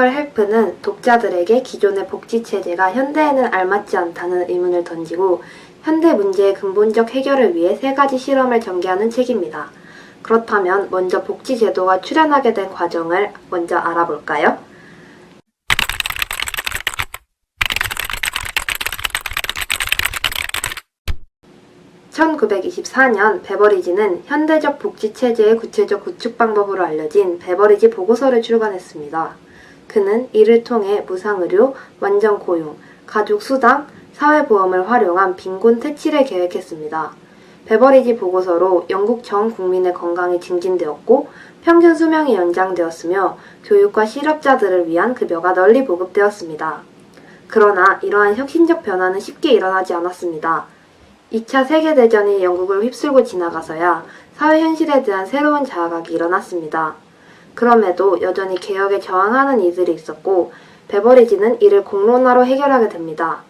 헬프는 독자들에게 기존의 복지체제가 현대에는 알맞지 않다는 의문을 던지고 현대 문제의 근본적 해결을 위해 3가지 실험을 전개하는 책입니다. 그렇다면 먼저 복지제도가 출현하게 된 과정을 먼저 알아볼까요? 1924년 베버리지는 현대적 복지체제의 구체적 구축 방법으로 알려진 베버리지 보고서를 출간했습니다. 그는 이를 통해 무상의료, 완전 고용, 가족 수당, 사회보험을 활용한 빈곤 퇴치를 계획했습니다. 베버리지 보고서로 영국 전 국민의 건강이 증진되었고 평균 수명이 연장되었으며 교육과 실업자들을 위한 급여가 널리 보급되었습니다. 그러나 이러한 혁신적 변화는 쉽게 일어나지 않았습니다. 2차 세계대전이 영국을 휩쓸고 지나가서야 사회 현실에 대한 새로운 자각이 일어났습니다. 그럼에도 여전히 개혁에 저항하는 이들이 있었고 베버리지는 이를 공론화로 해결하게 됩니다.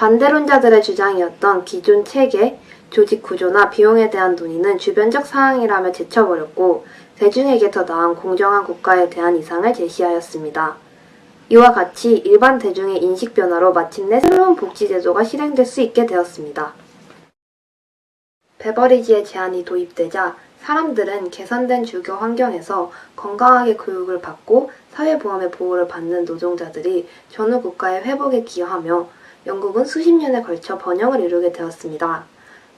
반대론자들의 주장이었던 기존 체계, 조직 구조나 비용에 대한 논의는 주변적 사항이라며 제쳐버렸고 대중에게 더 나은 공정한 국가에 대한 이상을 제시하였습니다. 이와 같이 일반 대중의 인식 변화로 마침내 새로운 복지제도가 실행될 수 있게 되었습니다. 베버리지의 제안이 도입되자 사람들은 개선된 주거 환경에서 건강하게 교육을 받고 사회보험의 보호를 받는 노동자들이 전후 국가의 회복에 기여하며 영국은 수십 년에 걸쳐 번영을 이루게 되었습니다.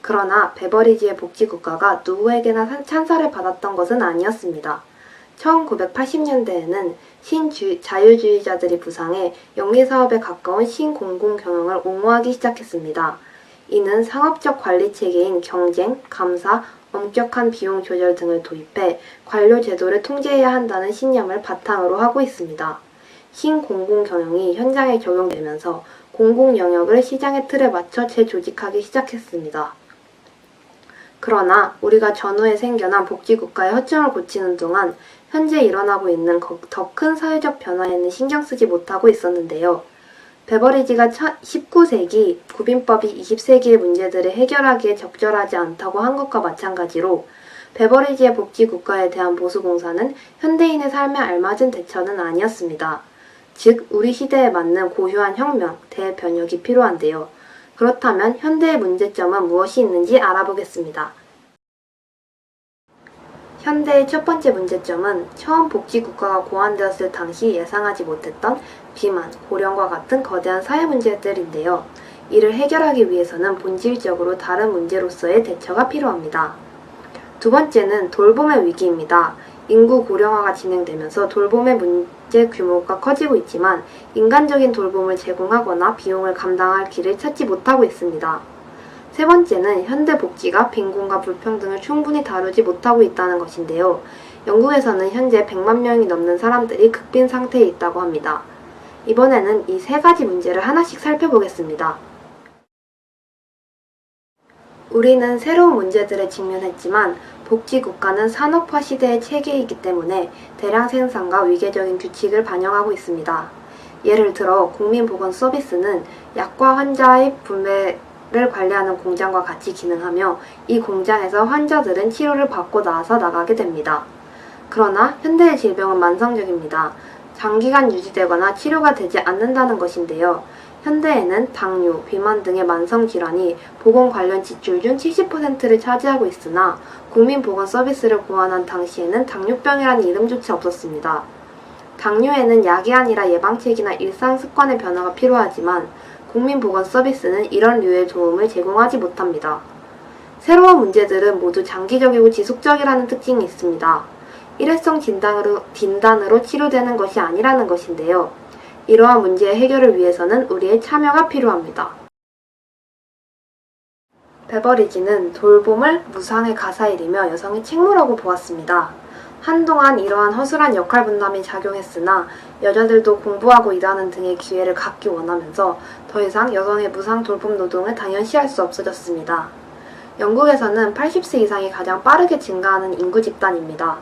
그러나 베버리지의 복지국가가 누구에게나 찬사를 받았던 것은 아니었습니다. 1980년대에는 자유주의자들이 부상해 영리사업에 가까운 신공공경영을 옹호하기 시작했습니다. 이는 상업적 관리체계인 경쟁, 감사, 엄격한 비용 조절 등을 도입해 관료 제도를 통제해야 한다는 신념을 바탕으로 하고 있습니다. 신공공경영이 현장에 적용되면서 공공영역을 시장의 틀에 맞춰 재조직하기 시작했습니다. 그러나 우리가 전후에 생겨난 복지국가의 허점을 고치는 동안 현재 일어나고 있는 더 큰 사회적 변화에는 신경 쓰지 못하고 있었는데요. 베버리지가 19세기 구빈법이 20세기의 문제들을 해결하기에 적절하지 않다고 한 것과 마찬가지로 베버리지의 복지국가에 대한 보수공사는 현대인의 삶에 알맞은 대처는 아니었습니다. 즉 우리 시대에 맞는 고유한 혁명, 대변혁이 필요한데요. 그렇다면 현대의 문제점은 무엇이 있는지 알아보겠습니다. 현대의 첫 번째 문제점은 처음 복지국가가 고안되었을 당시 예상하지 못했던 비만, 고령과 같은 거대한 사회 문제들인데요. 이를 해결하기 위해서는 본질적으로 다른 문제로서의 대처가 필요합니다. 두 번째는 돌봄의 위기입니다. 인구 고령화가 진행되면서 돌봄의 문제 규모가 커지고 있지만 인간적인 돌봄을 제공하거나 비용을 감당할 길을 찾지 못하고 있습니다. 세 번째는 현대 복지가 빈곤과 불평등을 충분히 다루지 못하고 있다는 것인데요. 영국에서는 현재 100만 명이 넘는 사람들이 극빈 상태에 있다고 합니다. 이번에는 이 3가지 문제를 하나씩 살펴보겠습니다. 우리는 새로운 문제들에 직면했지만 복지국가는 산업화 시대의 체계이기 때문에 대량 생산과 위계적인 규칙을 반영하고 있습니다. 예를 들어 국민보건서비스는 약과 환자의 분배를 관리하는 공장과 같이 기능하며 이 공장에서 환자들은 치료를 받고 나서 나가게 됩니다. 그러나 현대의 질병은 만성적입니다. 장기간 유지되거나 치료가 되지 않는다는 것인데요. 현대에는 당뇨, 비만 등의 만성질환이 보건 관련 지출 중 70%를 차지하고 있으나 국민보건 서비스를 고안한 당시에는 당뇨병이라는 이름조차 없었습니다. 당뇨에는 약이 아니라 예방책이나 일상습관의 변화가 필요하지만 국민보건 서비스는 이런 류의 도움을 제공하지 못합니다. 새로운 문제들은 모두 장기적이고 지속적이라는 특징이 있습니다. 일회성 진단으로 치료되는 것이 아니라는 것인데요. 이러한 문제의 해결을 위해서는 우리의 참여가 필요합니다. 베버리지는 돌봄을 무상의 가사일이며 여성의 책무라고 보았습니다. 한동안 이러한 허술한 역할 분담이 작용했으나 여자들도 공부하고 일하는 등의 기회를 갖기 원하면서 더 이상 여성의 무상 돌봄 노동을 당연시할 수 없어졌습니다. 영국에서는 80세 이상이 가장 빠르게 증가하는 인구 집단입니다.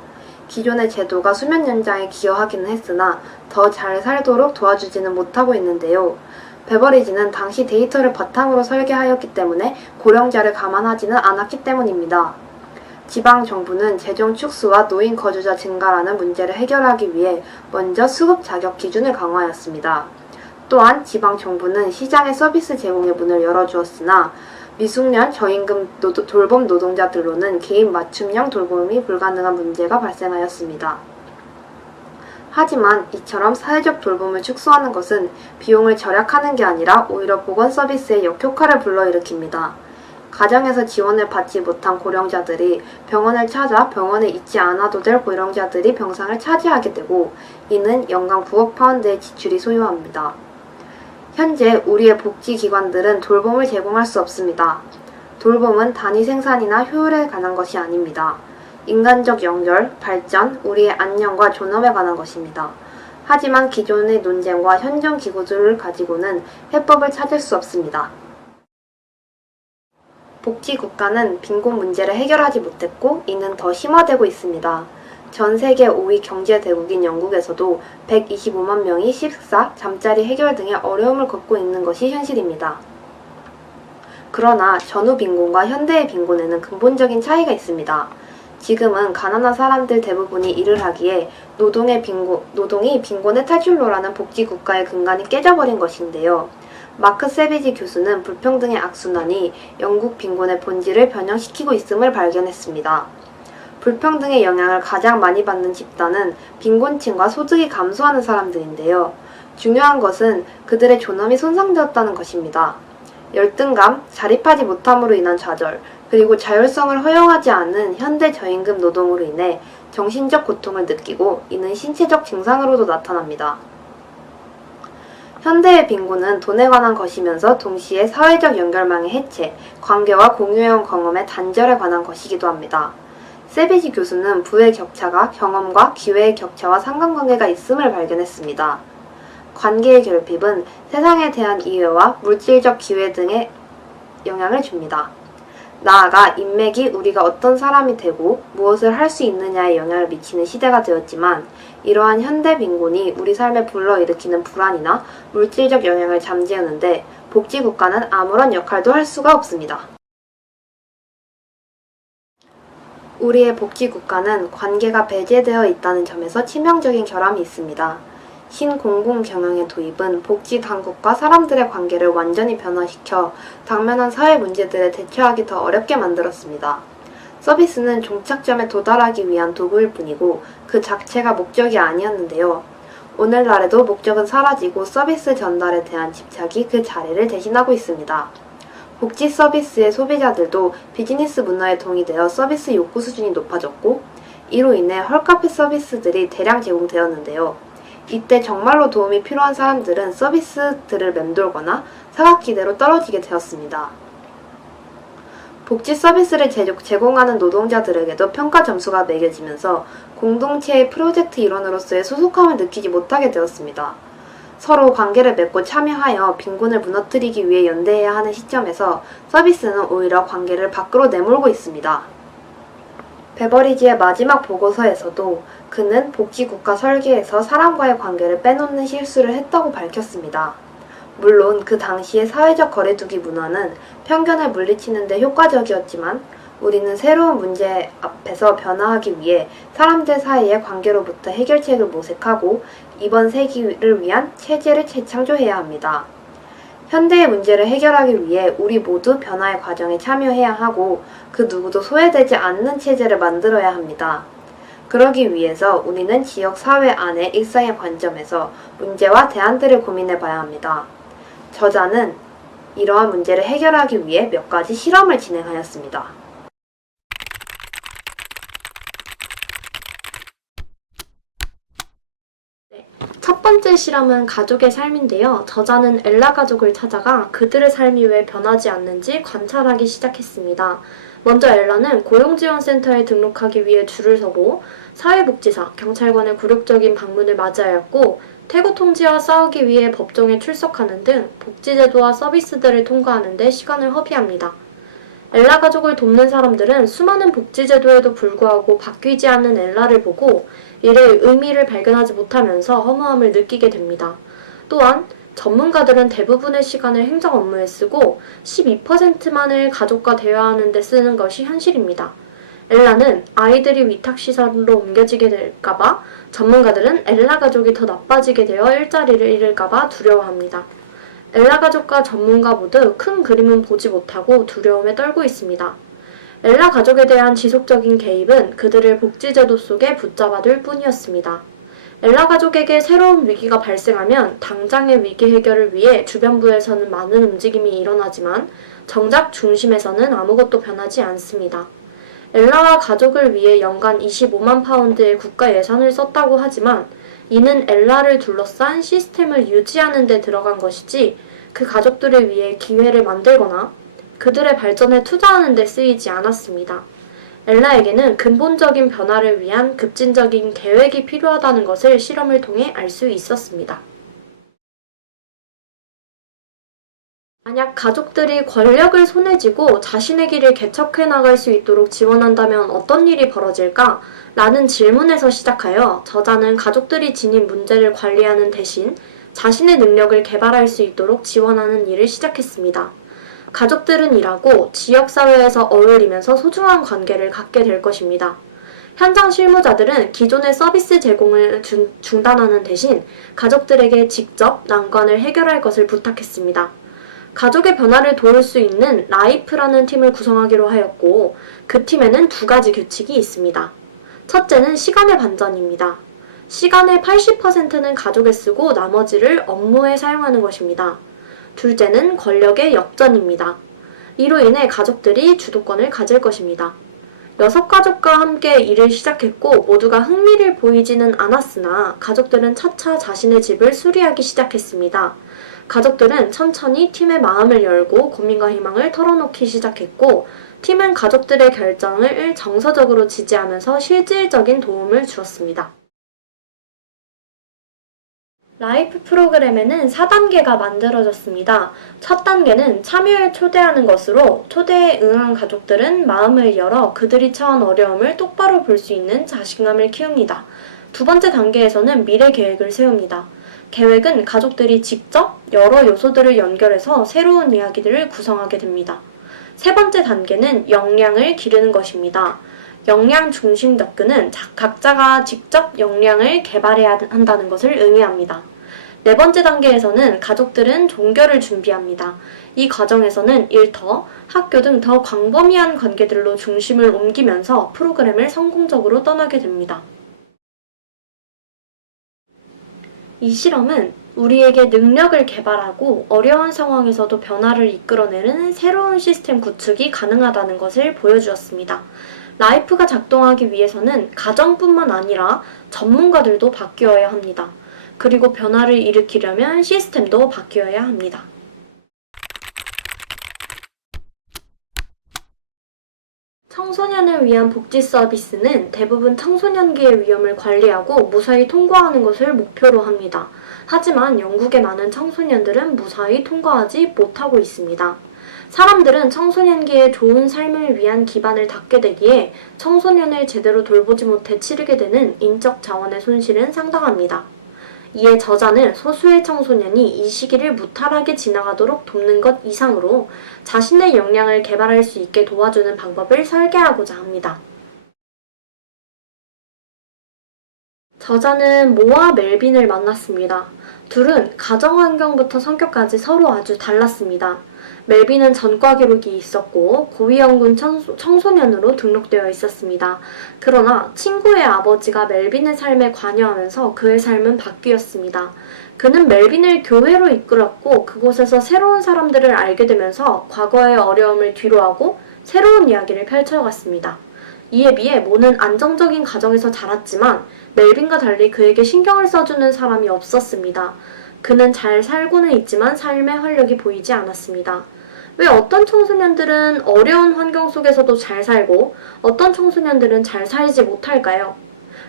기존의 제도가 수면 연장에 기여하기는 했으나 더 잘 살도록 도와주지는 못하고 있는데요. 베버리지는 당시 데이터를 바탕으로 설계하였기 때문에 고령자를 감안하지는 않았기 때문입니다. 지방 정부는 재정 축소와 노인 거주자 증가라는 문제를 해결하기 위해 먼저 수급 자격 기준을 강화하였습니다. 또한 지방 정부는 시장의 서비스 제공의 문을 열어주었으나 미숙년 저임금 돌봄 노동자들로는 개인 맞춤형 돌봄이 불가능한 문제가 발생하였습니다. 하지만 이처럼 사회적 돌봄을 축소하는 것은 비용을 절약하는 게 아니라 오히려 보건 서비스의 역효과를 불러일으킵니다. 가정에서 지원을 받지 못한 고령자들이 병원을 찾아 병원에 있지 않아도 될 고령자들이 병상을 차지하게 되고 이는 연간 9억 파운드의 지출이 소요합니다. 현재 우리의 복지기관들은 돌봄을 제공할 수 없습니다. 돌봄은 단위 생산이나 효율에 관한 것이 아닙니다. 인간적 연결, 발전, 우리의 안녕과 존엄에 관한 것입니다. 하지만 기존의 논쟁과 현존 기구들을 가지고는 해법을 찾을 수 없습니다. 복지국가는 빈곤 문제를 해결하지 못했고 이는 더 심화되고 있습니다. 전 세계 5위 경제대국인 영국에서도 125만 명이 식사, 잠자리 해결 등의 어려움을 겪고 있는 것이 현실입니다. 그러나 전후 빈곤과 현대의 빈곤에는 근본적인 차이가 있습니다. 지금은 가난한 사람들 대부분이 일을 하기에 노동이 빈곤의 탈출로라는 복지국가의 근간이 깨져버린 것인데요. 마크 세비지 교수는 불평등의 악순환이 영국 빈곤의 본질을 변형시키고 있음을 발견했습니다. 불평등의 영향을 가장 많이 받는 집단은 빈곤층과 소득이 감소하는 사람들인데요. 중요한 것은 그들의 존엄이 손상되었다는 것입니다. 열등감, 자립하지 못함으로 인한 좌절, 그리고 자율성을 허용하지 않는 현대 저임금 노동으로 인해 정신적 고통을 느끼고 이는 신체적 증상으로도 나타납니다. 현대의 빈곤은 돈에 관한 것이면서 동시에 사회적 연결망의 해체, 관계와 공유해온 경험의 단절에 관한 것이기도 합니다. 세비지 교수는 부의 격차가 경험과 기회의 격차와 상관관계가 있음을 발견했습니다. 관계의 결핍은 세상에 대한 이해와 물질적 기회 등에 영향을 줍니다. 나아가 인맥이 우리가 어떤 사람이 되고 무엇을 할 수 있느냐에 영향을 미치는 시대가 되었지만 이러한 현대 빈곤이 우리 삶에 불러일으키는 불안이나 물질적 영향을 잠재우는데 복지국가는 아무런 역할도 할 수가 없습니다. 우리의 복지국가는 관계가 배제되어 있다는 점에서 치명적인 결함이 있습니다. 신공공경영의 도입은 복지당국과 사람들의 관계를 완전히 변화시켜 당면한 사회 문제들에 대처하기 더 어렵게 만들었습니다. 서비스는 종착점에 도달하기 위한 도구일 뿐이고 그 자체가 목적이 아니었는데요. 오늘날에도 목적은 사라지고 서비스 전달에 대한 집착이 그 자리를 대신하고 있습니다. 복지 서비스의 소비자들도 비즈니스 문화에 동의되어 서비스 욕구 수준이 높아졌고 이로 인해 헐카페 서비스들이 대량 제공되었는데요. 이때 정말로 도움이 필요한 사람들은 서비스들을 맴돌거나 사각지대로 떨어지게 되었습니다. 복지 서비스를 제공하는 노동자들에게도 평가 점수가 매겨지면서 공동체의 프로젝트 일원으로서의 소속감을 느끼지 못하게 되었습니다. 서로 관계를 맺고 참여하여 빈곤을 무너뜨리기 위해 연대해야 하는 시점에서 서비스는 오히려 관계를 밖으로 내몰고 있습니다. 베버리지의 마지막 보고서에서도 그는 복지국가 설계에서 사람과의 관계를 빼놓는 실수를 했다고 밝혔습니다. 물론 그 당시의 사회적 거리두기 문화는 편견을 물리치는 데 효과적이었지만 우리는 새로운 문제 앞에서 변화하기 위해 사람들 사이의 관계로부터 해결책을 모색하고 이번 세기를 위한 체제를 재창조해야 합니다. 현대의 문제를 해결하기 위해 우리 모두 변화의 과정에 참여해야 하고 그 누구도 소외되지 않는 체제를 만들어야 합니다. 그러기 위해서 우리는 지역 사회 안의 일상의 관점에서 문제와 대안들을 고민해 봐야 합니다. 저자는 이러한 문제를 해결하기 위해 몇 가지 실험을 진행하였습니다. 첫 번째 실험은 가족의 삶인데요. 저자는 엘라 가족을 찾아가 그들의 삶이 왜 변하지 않는지 관찰하기 시작했습니다. 먼저 엘라는 고용지원센터에 등록하기 위해 줄을 서고 사회복지사, 경찰관의 굴욕적인 방문을 맞이하였고 퇴거 통지와 싸우기 위해 법정에 출석하는 등 복지제도와 서비스들을 통과하는 데 시간을 허비합니다. 엘라 가족을 돕는 사람들은 수많은 복지제도에도 불구하고 바뀌지 않는 엘라를 보고 이를 의미를 발견하지 못하면서 허무함을 느끼게 됩니다. 또한 전문가들은 대부분의 시간을 행정 업무에 쓰고 12%만을 가족과 대화하는 데 쓰는 것이 현실입니다. 엘라는 아이들이 위탁시설로 옮겨지게 될까봐, 전문가들은 엘라 가족이 더 나빠지게 되어 일자리를 잃을까봐 두려워합니다. 엘라 가족과 전문가 모두 큰 그림은 보지 못하고 두려움에 떨고 있습니다. 엘라 가족에 대한 지속적인 개입은 그들을 복지제도 속에 붙잡아둘 뿐이었습니다. 엘라 가족에게 새로운 위기가 발생하면 당장의 위기 해결을 위해 주변부에서는 많은 움직임이 일어나지만 정작 중심에서는 아무것도 변하지 않습니다. 엘라와 가족을 위해 연간 25만 파운드의 국가 예산을 썼다고 하지만 이는 엘라를 둘러싼 시스템을 유지하는 데 들어간 것이지 그 가족들을 위해 기회를 만들거나 그들의 발전에 투자하는 데 쓰이지 않았습니다. 엘라에게는 근본적인 변화를 위한 급진적인 계획이 필요하다는 것을 실험을 통해 알 수 있었습니다. 만약 가족들이 권력을 손에 쥐고 자신의 길을 개척해 나갈 수 있도록 지원한다면 어떤 일이 벌어질까? 라는 질문에서 시작하여 저자는 가족들이 지닌 문제를 관리하는 대신 자신의 능력을 개발할 수 있도록 지원하는 일을 시작했습니다. 가족들은 일하고 지역사회에서 어울리면서 소중한 관계를 갖게 될 것입니다. 현장 실무자들은 기존의 서비스 제공을 중단하는 대신 가족들에게 직접 난관을 해결할 것을 부탁했습니다. 가족의 변화를 도울 수 있는 라이프라는 팀을 구성하기로 하였고 그 팀에는 두 가지 규칙이 있습니다. 첫째는 시간의 반전입니다. 시간의 80%는 가족에 쓰고 나머지를 업무에 사용하는 것입니다. 둘째는 권력의 역전입니다. 이로 인해 가족들이 주도권을 가질 것입니다. 6가족과 함께 일을 시작했고 모두가 흥미를 보이지는 않았으나 가족들은 차차 자신의 집을 수리하기 시작했습니다. 가족들은 천천히 팀의 마음을 열고 고민과 희망을 털어놓기 시작했고 팀은 가족들의 결정을 정서적으로 지지하면서 실질적인 도움을 주었습니다. 라이프 프로그램에는 4단계가 만들어졌습니다. 첫 단계는 참여에 초대하는 것으로 초대에 응한 가족들은 마음을 열어 그들이 처한 어려움을 똑바로 볼 수 있는 자신감을 키웁니다. 두 번째 단계에서는 미래 계획을 세웁니다. 계획은 가족들이 직접 여러 요소들을 연결해서 새로운 이야기들을 구성하게 됩니다. 세 번째 단계는 역량을 기르는 것입니다. 역량 중심 접근은 각자가 직접 역량을 개발해야 한다는 것을 의미합니다. 네 번째 단계에서는 가족들은 종결을 준비합니다. 이 과정에서는 일터, 학교 등 더 광범위한 관계들로 중심을 옮기면서 프로그램을 성공적으로 떠나게 됩니다. 이 실험은 우리에게 능력을 개발하고 어려운 상황에서도 변화를 이끌어내는 새로운 시스템 구축이 가능하다는 것을 보여주었습니다. 라이프가 작동하기 위해서는 가정뿐만 아니라 전문가들도 바뀌어야 합니다. 그리고 변화를 일으키려면 시스템도 바뀌어야 합니다. 청소년을 위한 복지 서비스는 대부분 청소년기의 위험을 관리하고 무사히 통과하는 것을 목표로 합니다. 하지만 영국의 많은 청소년들은 무사히 통과하지 못하고 있습니다. 사람들은 청소년기에 좋은 삶을 위한 기반을 닦게 되기에 청소년을 제대로 돌보지 못해 치르게 되는 인적 자원의 손실은 상당합니다. 이에 저자는 소수의 청소년이 이 시기를 무탈하게 지나가도록 돕는 것 이상으로 자신의 역량을 개발할 수 있게 도와주는 방법을 설계하고자 합니다. 저자는 모와 멜빈을 만났습니다. 둘은 가정 환경부터 성격까지 서로 아주 달랐습니다. 멜빈은 전과 기록이 있었고 고위험군 청소년으로 등록되어 있었습니다. 그러나 친구의 아버지가 멜빈의 삶에 관여하면서 그의 삶은 바뀌었습니다. 그는 멜빈을 교회로 이끌었고 그곳에서 새로운 사람들을 알게 되면서 과거의 어려움을 뒤로하고 새로운 이야기를 펼쳐갔습니다. 이에 비해 모는 안정적인 가정에서 자랐지만 멜빈과 달리 그에게 신경을 써주는 사람이 없었습니다. 그는 잘 살고는 있지만 삶의 활력이 보이지 않았습니다. 왜 어떤 청소년들은 어려운 환경 속에서도 잘 살고 어떤 청소년들은 잘 살지 못할까요?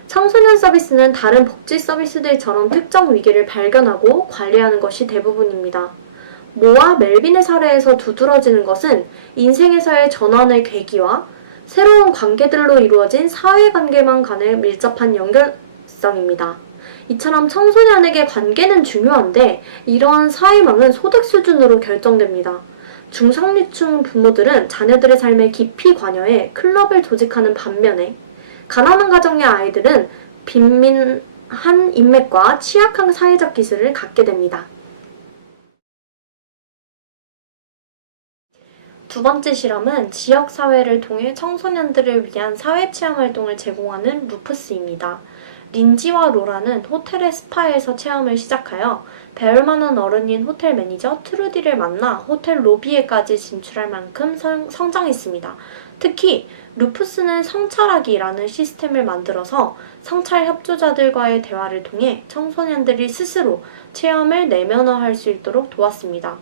청소년 서비스는 다른 복지 서비스들처럼 특정 위기를 발견하고 관리하는 것이 대부분입니다. 모와 멜빈의 사례에서 두드러지는 것은 인생에서의 전환의 계기와 새로운 관계들로 이루어진 사회관계망 간의 밀접한 연결성입니다. 이처럼 청소년에게 관계는 중요한데 이러한 사회망은 소득 수준으로 결정됩니다. 중상류층 부모들은 자녀들의 삶에 깊이 관여해 클럽을 조직하는 반면에 가난한 가정의 아이들은 빈민한 인맥과 취약한 사회적 기술을 갖게 됩니다. 두 번째 실험은 지역사회를 통해 청소년들을 위한 사회체험활동을 제공하는 루프스입니다. 린지와 로라는 호텔의 스파에서 체험을 시작하여 배울 만한 어른인 호텔 매니저 트루디를 만나 호텔 로비에까지 진출할 만큼 성장했습니다. 특히 루프스는 성찰하기라는 시스템을 만들어서 성찰 협조자들과의 대화를 통해 청소년들이 스스로 체험을 내면화할 수 있도록 도왔습니다.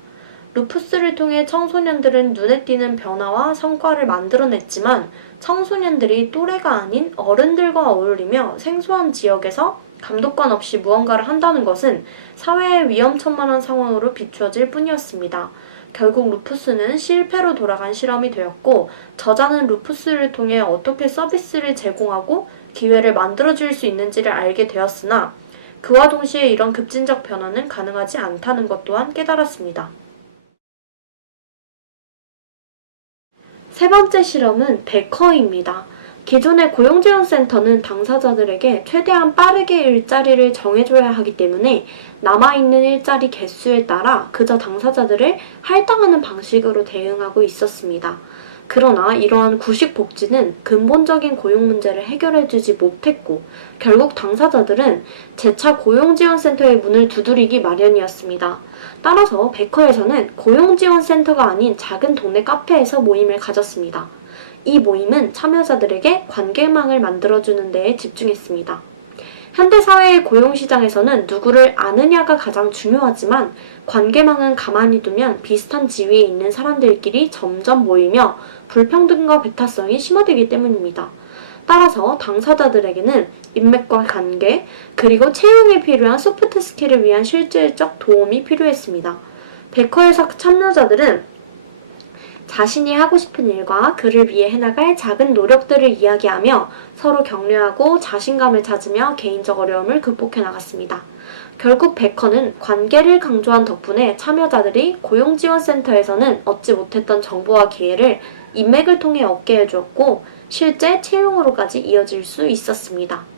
루프스를 통해 청소년들은 눈에 띄는 변화와 성과를 만들어냈지만 청소년들이 또래가 아닌 어른들과 어울리며 생소한 지역에서 감독관 없이 무언가를 한다는 것은 사회의 위험천만한 상황으로 비추어질 뿐이었습니다. 결국 루프스는 실패로 돌아간 실험이 되었고 저자는 루프스를 통해 어떻게 서비스를 제공하고 기회를 만들어줄 수 있는지를 알게 되었으나 그와 동시에 이런 급진적 변화는 가능하지 않다는 것 또한 깨달았습니다. 세 번째 실험은 베커입니다. 기존의 고용지원센터는 당사자들에게 최대한 빠르게 일자리를 정해줘야 하기 때문에 남아있는 일자리 개수에 따라 그저 당사자들을 할당하는 방식으로 대응하고 있었습니다. 그러나 이러한 구식 복지는 근본적인 고용 문제를 해결해주지 못했고 결국 당사자들은 재차 고용지원센터의 문을 두드리기 마련이었습니다. 따라서 베커에서는 고용지원센터가 아닌 작은 동네 카페에서 모임을 가졌습니다. 이 모임은 참여자들에게 관계망을 만들어주는 데에 집중했습니다. 현대사회의 고용시장에서는 누구를 아느냐가 가장 중요하지만 관계망은 가만히 두면 비슷한 지위에 있는 사람들끼리 점점 모이며 불평등과 배타성이 심화되기 때문입니다. 따라서 당사자들에게는 인맥과 관계, 그리고 채용에 필요한 소프트 스킬을 위한 실질적 도움이 필요했습니다. 베커에서 참여자들은 자신이 하고 싶은 일과 그를 위해 해나갈 작은 노력들을 이야기하며 서로 격려하고 자신감을 찾으며 개인적 어려움을 극복해 나갔습니다. 결국 베커는 관계를 강조한 덕분에 참여자들이 고용지원센터에서는 얻지 못했던 정보와 기회를 인맥을 통해 얻게 해주었고 실제 채용으로까지 이어질 수 있었습니다.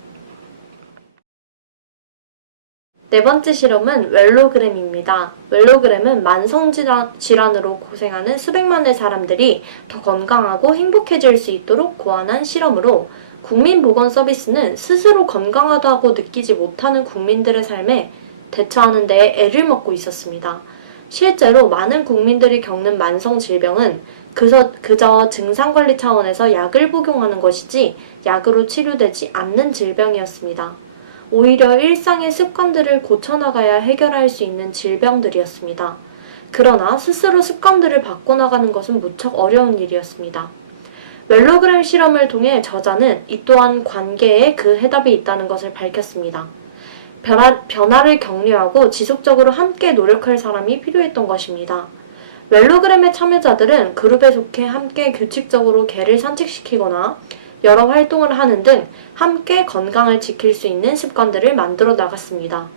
네 번째 실험은 웰로그램입니다. 웰로그램은 만성질환으로 고생하는 수백만의 사람들이 더 건강하고 행복해질 수 있도록 고안한 실험으로 국민보건 서비스는 스스로 건강하다고 느끼지 못하는 국민들의 삶에 대처하는 데 애를 먹고 있었습니다. 실제로 많은 국민들이 겪는 만성질병은 그저 증상관리 차원에서 약을 복용하는 것이지 약으로 치료되지 않는 질병이었습니다. 오히려 일상의 습관들을 고쳐나가야 해결할 수 있는 질병들이었습니다. 그러나 스스로 습관들을 바꿔나가는 것은 무척 어려운 일이었습니다. 웰로그램 실험을 통해 저자는 이 또한 관계에 그 해답이 있다는 것을 밝혔습니다. 변화를 격려하고 지속적으로 함께 노력할 사람이 필요했던 것입니다. 웰로그램의 참여자들은 그룹에 속해 함께 규칙적으로 개를 산책시키거나 여러 활동을 하는 등 함께 건강을 지킬 수 있는 습관들을 만들어 나갔습니다.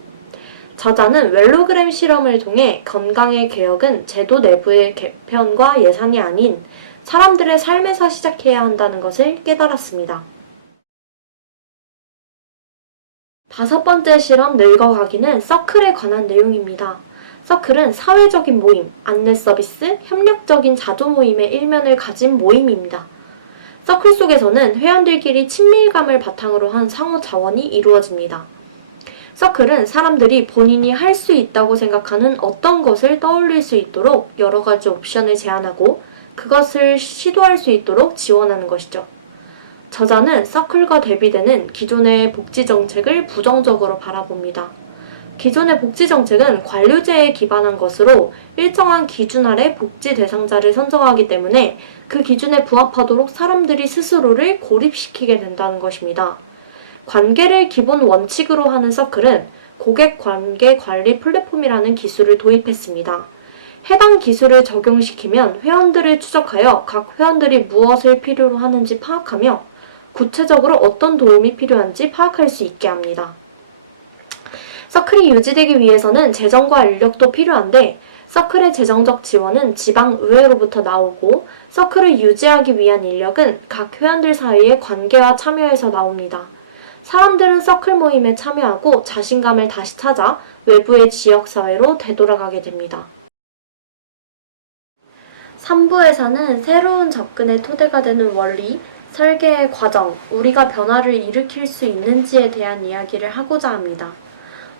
저자는 웰로그램 실험을 통해 건강의 개혁은 제도 내부의 개편과 예산이 아닌 사람들의 삶에서 시작해야 한다는 것을 깨달았습니다. 다섯 번째 실험 늙어가기는 서클에 관한 내용입니다. 서클은 사회적인 모임, 안내 서비스, 협력적인 자조 모임의 일면을 가진 모임입니다. 서클 속에서는 회원들끼리 친밀감을 바탕으로 한 상호 자원이 이루어집니다. 서클은 사람들이 본인이 할 수 있다고 생각하는 어떤 것을 떠올릴 수 있도록 여러 가지 옵션을 제안하고 그것을 시도할 수 있도록 지원하는 것이죠. 저자는 서클과 대비되는 기존의 복지 정책을 부정적으로 바라봅니다. 기존의 복지 정책은 관료제에 기반한 것으로 일정한 기준 아래 복지 대상자를 선정하기 때문에 그 기준에 부합하도록 사람들이 스스로를 고립시키게 된다는 것입니다. 관계를 기본 원칙으로 하는 서클은 고객 관계 관리 플랫폼이라는 기술을 도입했습니다. 해당 기술을 적용시키면 회원들을 추적하여 각 회원들이 무엇을 필요로 하는지 파악하며 구체적으로 어떤 도움이 필요한지 파악할 수 있게 합니다. 서클이 유지되기 위해서는 재정과 인력도 필요한데 서클의 재정적 지원은 지방의회로부터 나오고 서클을 유지하기 위한 인력은 각 회원들 사이의 관계와 참여에서 나옵니다. 사람들은 서클 모임에 참여하고 자신감을 다시 찾아 외부의 지역사회로 되돌아가게 됩니다. 3부에서는 새로운 접근의 토대가 되는 원리, 설계의 과정, 우리가 변화를 일으킬 수 있는지에 대한 이야기를 하고자 합니다.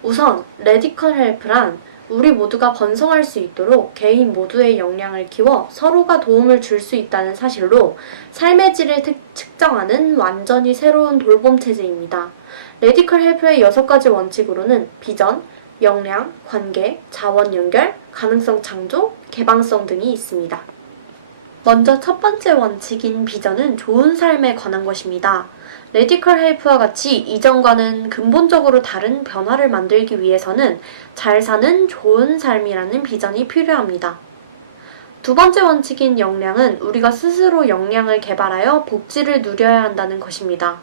우선 레디컬 헬프란 우리 모두가 번성할 수 있도록 개인 모두의 역량을 키워 서로가 도움을 줄 수 있다는 사실로 삶의 질을 측정하는 완전히 새로운 돌봄 체제입니다. 레디컬 헬프의 6가지 원칙으로는 비전, 역량, 관계, 자원 연결, 가능성 창조, 개방성 등이 있습니다. 먼저 첫 번째 원칙인 비전은 좋은 삶에 관한 것입니다. 레디컬 헬프와 같이 이전과는 근본적으로 다른 변화를 만들기 위해서는 잘 사는 좋은 삶이라는 비전이 필요합니다. 두 번째 원칙인 역량은 우리가 스스로 역량을 개발하여 복지를 누려야 한다는 것입니다.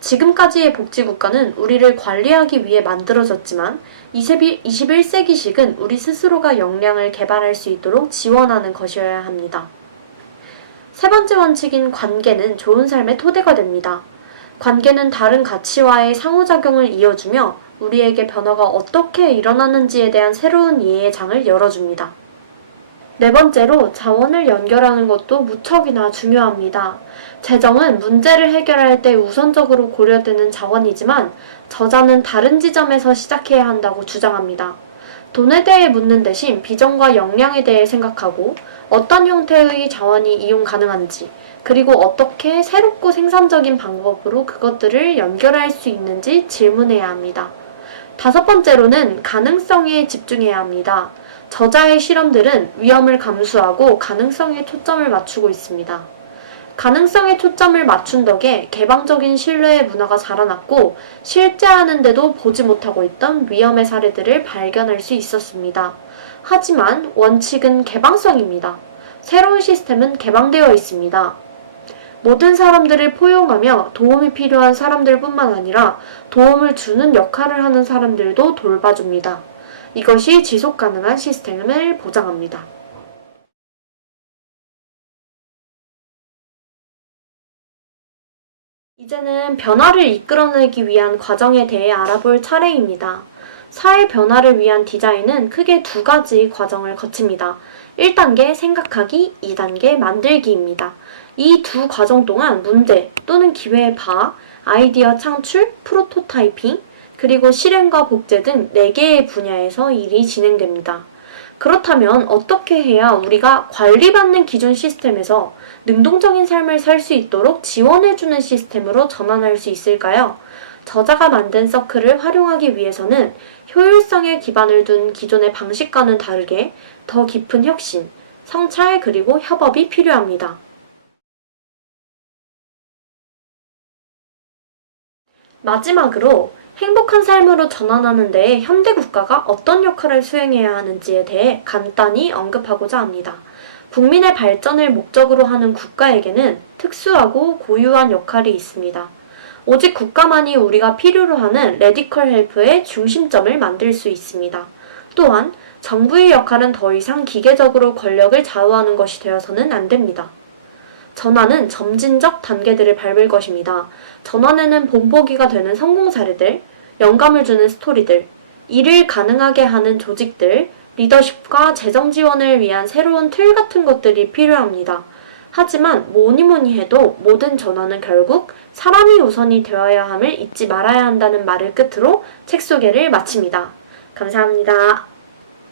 지금까지의 복지국가는 우리를 관리하기 위해 만들어졌지만 21세기식은 우리 스스로가 역량을 개발할 수 있도록 지원하는 것이어야 합니다. 세 번째 원칙인 관계는 좋은 삶의 토대가 됩니다. 관계는 다른 가치와의 상호작용을 이어주며 우리에게 변화가 어떻게 일어나는지에 대한 새로운 이해의 장을 열어줍니다. 네 번째로 자원을 연결하는 것도 무척이나 중요합니다. 재정은 문제를 해결할 때 우선적으로 고려되는 자원이지만 저자는 다른 지점에서 시작해야 한다고 주장합니다. 돈에 대해 묻는 대신 비전과 역량에 대해 생각하고 어떤 형태의 자원이 이용 가능한지 그리고 어떻게 새롭고 생산적인 방법으로 그것들을 연결할 수 있는지 질문해야 합니다. 다섯 번째로는 가능성에 집중해야 합니다. 저자의 실험들은 위험을 감수하고 가능성에 초점을 맞추고 있습니다. 가능성에 초점을 맞춘 덕에 개방적인 신뢰의 문화가 자라났고 실제하는데도 보지 못하고 있던 위험의 사례들을 발견할 수 있었습니다. 하지만 원칙은 개방성입니다. 새로운 시스템은 개방되어 있습니다. 모든 사람들을 포용하며 도움이 필요한 사람들뿐만 아니라 도움을 주는 역할을 하는 사람들도 돌봐줍니다. 이것이 지속 가능한 시스템을 보장합니다. 이제는 변화를 이끌어내기 위한 과정에 대해 알아볼 차례입니다. 사회 변화를 위한 디자인은 크게 두 가지 과정을 거칩니다. 1단계 생각하기, 2단계 만들기입니다. 이 두 과정 동안 문제 또는 기회의 파악, 아이디어 창출, 프로토타이핑, 그리고 실행과 복제 등 4개의 분야에서 일이 진행됩니다. 그렇다면 어떻게 해야 우리가 관리받는 기존 시스템에서 능동적인 삶을 살 수 있도록 지원해주는 시스템으로 전환할 수 있을까요? 저자가 만든 서클을 활용하기 위해서는 효율성에 기반을 둔 기존의 방식과는 다르게 더 깊은 혁신, 성찰 그리고 협업이 필요합니다. 마지막으로 행복한 삶으로 전환하는 데 현대 국가가 어떤 역할을 수행해야 하는지에 대해 간단히 언급하고자 합니다. 국민의 발전을 목적으로 하는 국가에게는 특수하고 고유한 역할이 있습니다. 오직 국가만이 우리가 필요로 하는 레디컬 헬프의 중심점을 만들 수 있습니다. 또한 정부의 역할은 더 이상 기계적으로 권력을 좌우하는 것이 되어서는 안 됩니다. 전환은 점진적 단계들을 밟을 것입니다. 전환에는 본보기가 되는 성공 사례들, 영감을 주는 스토리들, 이를 가능하게 하는 조직들, 리더십과 재정 지원을 위한 새로운 틀 같은 것들이 필요합니다. 하지만 뭐니 해도 모든 전환은 결국 사람이 우선이 되어야 함을 잊지 말아야 한다는 말을 끝으로 책 소개를 마칩니다. 감사합니다.